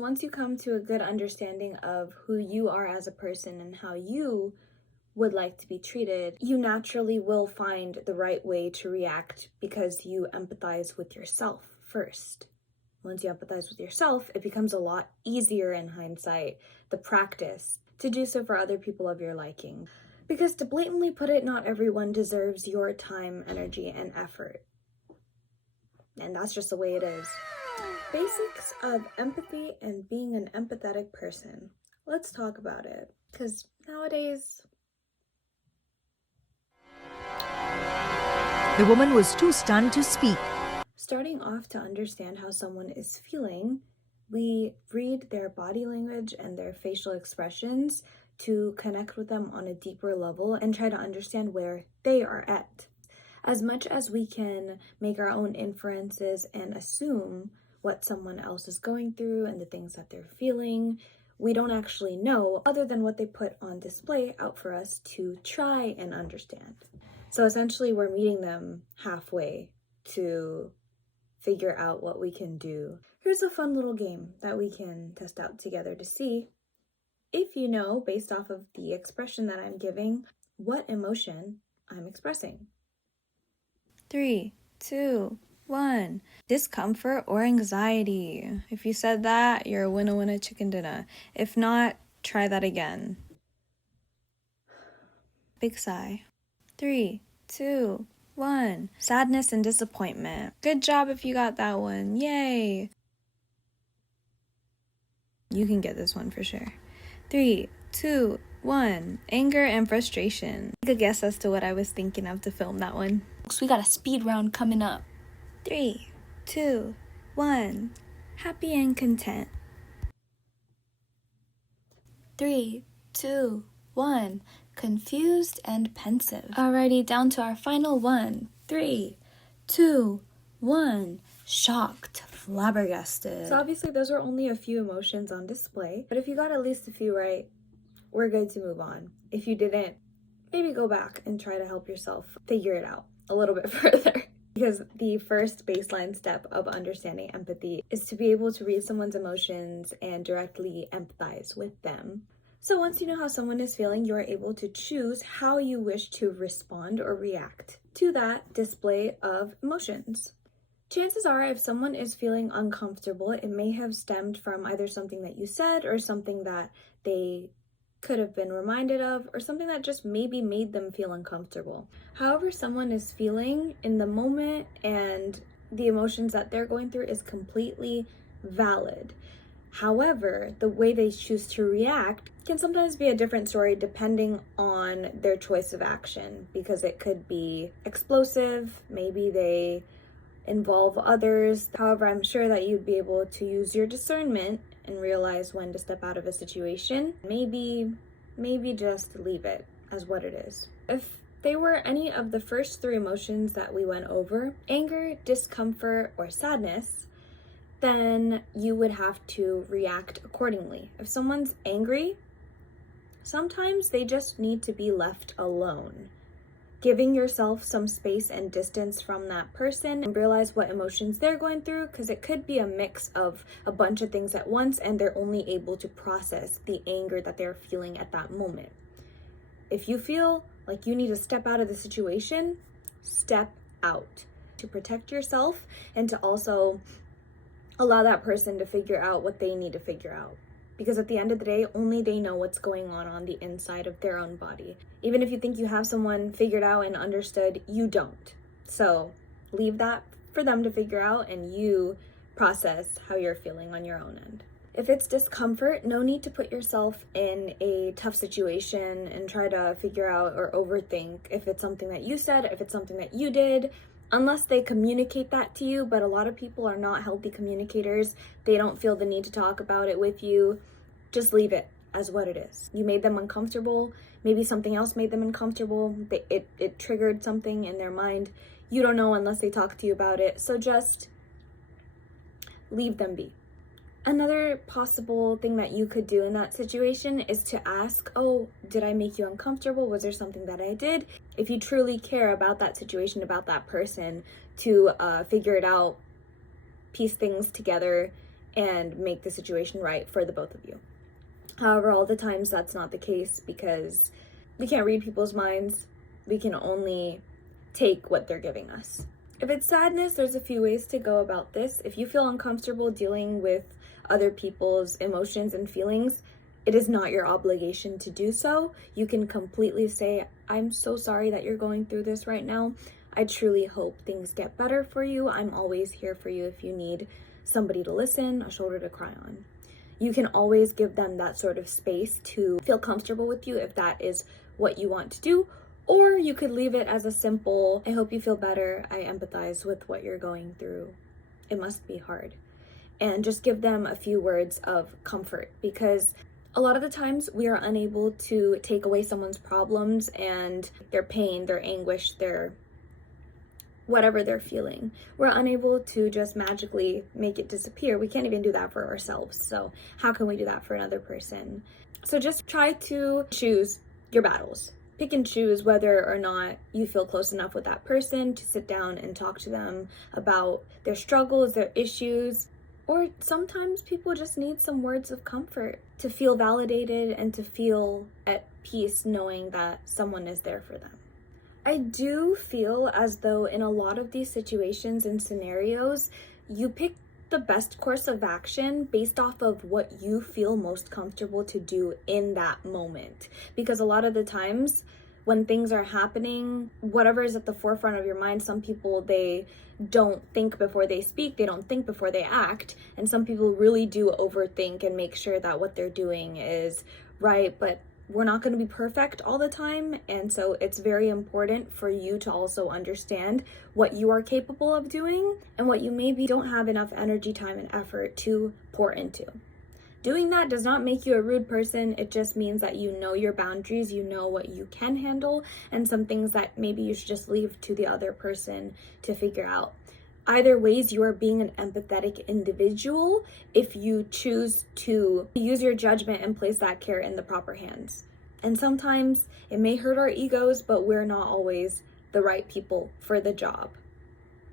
Once you come to a good understanding of who you are as a person and how you would like to be treated, you naturally will find the right way to react because you empathize with yourself first. Once you empathize with yourself, it becomes a lot easier in hindsight, the practice, to do so for other people of your liking. Because to blatantly put it, not everyone deserves your time, energy, and effort. And that's just the way it is. Basics of empathy and being an empathetic person. Let's talk about it, because nowadays... The woman was too stunned to speak. Starting off, to understand how someone is feeling, we read their body language and their facial expressions to connect with them on a deeper level and try to understand where they are at. As much as we can make our own inferences and assume what someone else is going through and the things that they're feeling, we don't actually know other than what they put on display out for us to try and understand. So essentially, we're meeting them halfway to figure out what we can do. Here's a fun little game that we can test out together to see if you know, based off of the expression that I'm giving, what emotion I'm expressing. 3, 2, 1. Discomfort or anxiety. If you said that, you're a winner chicken dinner. If not, try that again. Big sigh. 3, 2, 1. Sadness and disappointment. Good job if you got that one. Yay! You can get this one for sure. 3, 2, 1. Anger and frustration. Take a guess as to what I was thinking of to film that one. So we got a speed round coming up. 3, 2, 1. Happy and content. 3, 2, 1. Confused and pensive. Alrighty, down to our final one. 3, 2, 1. Shocked, flabbergasted. So obviously those are only a few emotions on display, but if you got at least a few right, we're good to move on. If you didn't, maybe go back and try to help yourself figure it out a little bit further. Because the first baseline step of understanding empathy is to be able to read someone's emotions and directly empathize with them. So once you know how someone is feeling, you are able to choose how you wish to respond or react to that display of emotions. Chances are, if someone is feeling uncomfortable, it may have stemmed from either something that you said or something that they could have been reminded of, or something that just maybe made them feel uncomfortable. However someone is feeling in the moment and the emotions that they're going through is completely valid. However, the way they choose to react can sometimes be a different story depending on their choice of action, because it could be explosive, maybe they involve others. However, I'm sure that you'd be able to use your discernment and realize when to step out of a situation. Maybe just leave it as what it is. If they were any of the first 3 emotions that we went over, anger, discomfort, or sadness, then you would have to react accordingly. If someone's angry, sometimes they just need to be left alone. Giving yourself some space and distance from that person and realize what emotions they're going through, because it could be a mix of a bunch of things at once and they're only able to process the anger that they're feeling at that moment. If you feel like you need to step out of the situation, step out to protect yourself and to also allow that person to figure out what they need to figure out. Because at the end of the day, only they know what's going on the inside of their own body. Even if you think you have someone figured out and understood, you don't. So leave that for them to figure out and you process how you're feeling on your own end. If it's discomfort, no need to put yourself in a tough situation and try to figure out or overthink if it's something that you said, if it's something that you did, unless they communicate that to you. But a lot of people are not healthy communicators. They don't feel the need to talk about it with you. Just leave it as what it is. You made them uncomfortable. Maybe something else made them uncomfortable. It triggered something in their mind. You don't know unless they talk to you about it. So just leave them be. Another possible thing that you could do in that situation is to ask, oh, did I make you uncomfortable? Was there something that I did? If you truly care about that situation, about that person, to figure it out, piece things together, and make the situation right for the both of you. However, all the times that's not the case because we can't read people's minds. We can only take what they're giving us. If it's sadness, there's a few ways to go about this. If you feel uncomfortable dealing with other people's emotions and feelings, it is not your obligation to do so. You can completely say, I'm so sorry that you're going through this right now. I truly hope things get better for you. I'm always here for you if you need somebody to listen, a shoulder to cry on. You can always give them that sort of space to feel comfortable with you if that is what you want to do. Or you could leave it as a simple, I hope you feel better. I empathize with what you're going through. It must be hard. And just give them a few words of comfort, because a lot of the times we are unable to take away someone's problems and their pain, their anguish, their whatever they're feeling. We're unable to just magically make it disappear. We can't even do that for ourselves. So how can we do that for another person? So just try to choose your battles. Pick and choose whether or not you feel close enough with that person to sit down and talk to them about their struggles, their issues. Or sometimes people just need some words of comfort to feel validated and to feel at peace knowing that someone is there for them. I do feel as though in a lot of these situations and scenarios, you pick the best course of action based off of what you feel most comfortable to do in that moment. Because a lot of the times when things are happening, whatever is at the forefront of your mind, some people, they don't think before they speak, they don't think before they act, and some people really do overthink and make sure that what they're doing is right, but we're not going to be perfect all the time, and so it's very important for you to also understand what you are capable of doing and what you maybe don't have enough energy, time, and effort to pour into. Doing that does not make you a rude person. It just means that you know your boundaries, you know what you can handle, and some things that maybe you should just leave to the other person to figure out. Either ways, you are being an empathetic individual if you choose to use your judgment and place that care in the proper hands. And sometimes it may hurt our egos, but we're not always the right people for the job.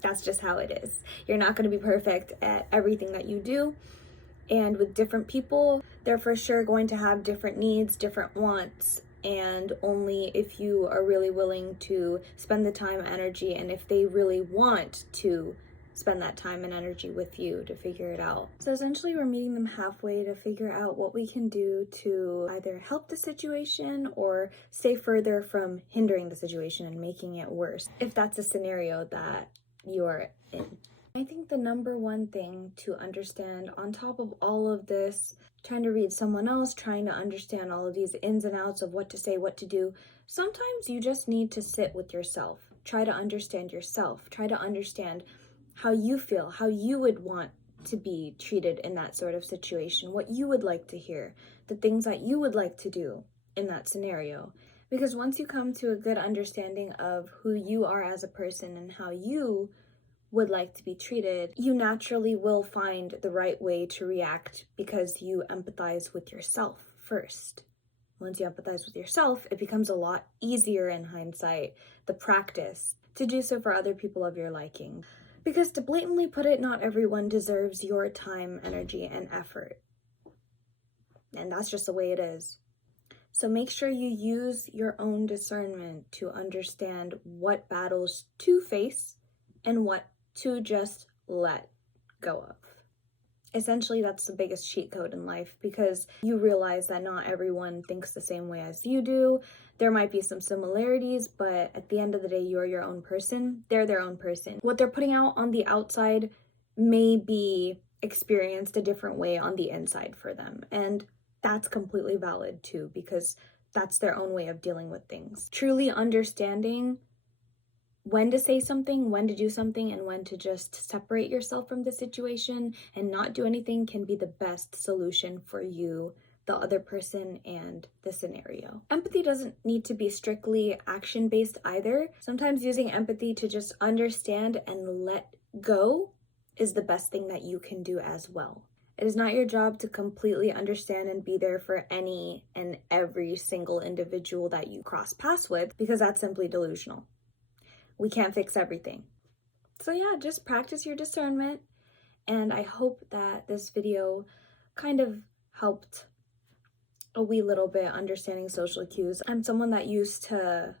That's just how it is. You're not going to be perfect at everything that you do. And with different people, they're for sure going to have different needs, different wants. And only if you are really willing to spend the time, energy, and if they really want to spend that time and energy with you to figure it out. So essentially we're meeting them halfway to figure out what we can do to either help the situation or stay further from hindering the situation and making it worse, if that's a scenario that you're in. I think the number one thing to understand on top of all of this, trying to read someone else, trying to understand all of these ins and outs of what to say, what to do, sometimes you just need to sit with yourself. Try to understand yourself. Try to understand how you feel, how you would want to be treated in that sort of situation, what you would like to hear, the things that you would like to do in that scenario. Because once you come to a good understanding of who you are as a person and how you would like to be treated, you naturally will find the right way to react because you empathize with yourself first. Once you empathize with yourself, it becomes a lot easier in hindsight, the practice, to do so for other people of your liking. Because to blatantly put it, not everyone deserves your time, energy, and effort. And that's just the way it is. So make sure you use your own discernment to understand what battles to face and what to just let go of. Essentially, that's the biggest cheat code in life, because you realize that not everyone thinks the same way as you do. There might be some similarities, but at the end of the day, you're your own person. They're their own person. What they're putting out on the outside may be experienced a different way on the inside for them. And that's completely valid too, because that's their own way of dealing with things. Truly understanding when to say something, when to do something, and when to just separate yourself from the situation and not do anything can be the best solution for you, the other person, and the scenario. Empathy doesn't need to be strictly action-based either. Sometimes using empathy to just understand and let go is the best thing that you can do as well. It is not your job to completely understand and be there for any and every single individual that you cross paths with, because that's simply delusional. We can't fix everything. So yeah, just practice your discernment And I hope that this video kind of helped a wee little bit understanding social cues. I'm someone that used to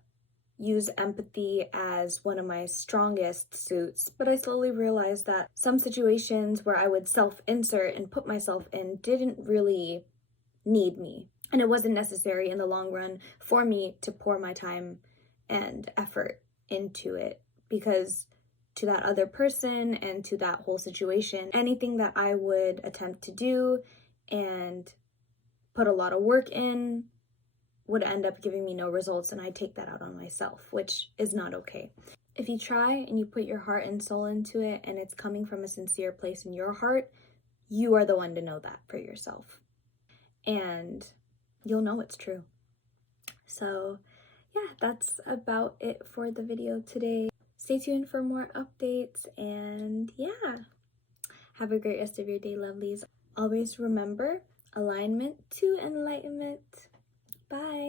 use empathy as one of my strongest suits, but I slowly realized that some situations where I would self-insert and put myself in didn't really need me. And it wasn't necessary in the long run for me to pour my time and effort into it, because to that other person and to that whole situation, anything that I would attempt to do and put a lot of work in would end up giving me no results, and I take that out on myself, which is not okay. If you try and you put your heart and soul into it and it's coming from a sincere place in your heart, you are the one to know that for yourself. And you'll know it's true. So yeah, that's about it for the video today. Stay tuned for more updates, and yeah, have a great rest of your day, lovelies. Always remember, alignment to enlightenment. Bye.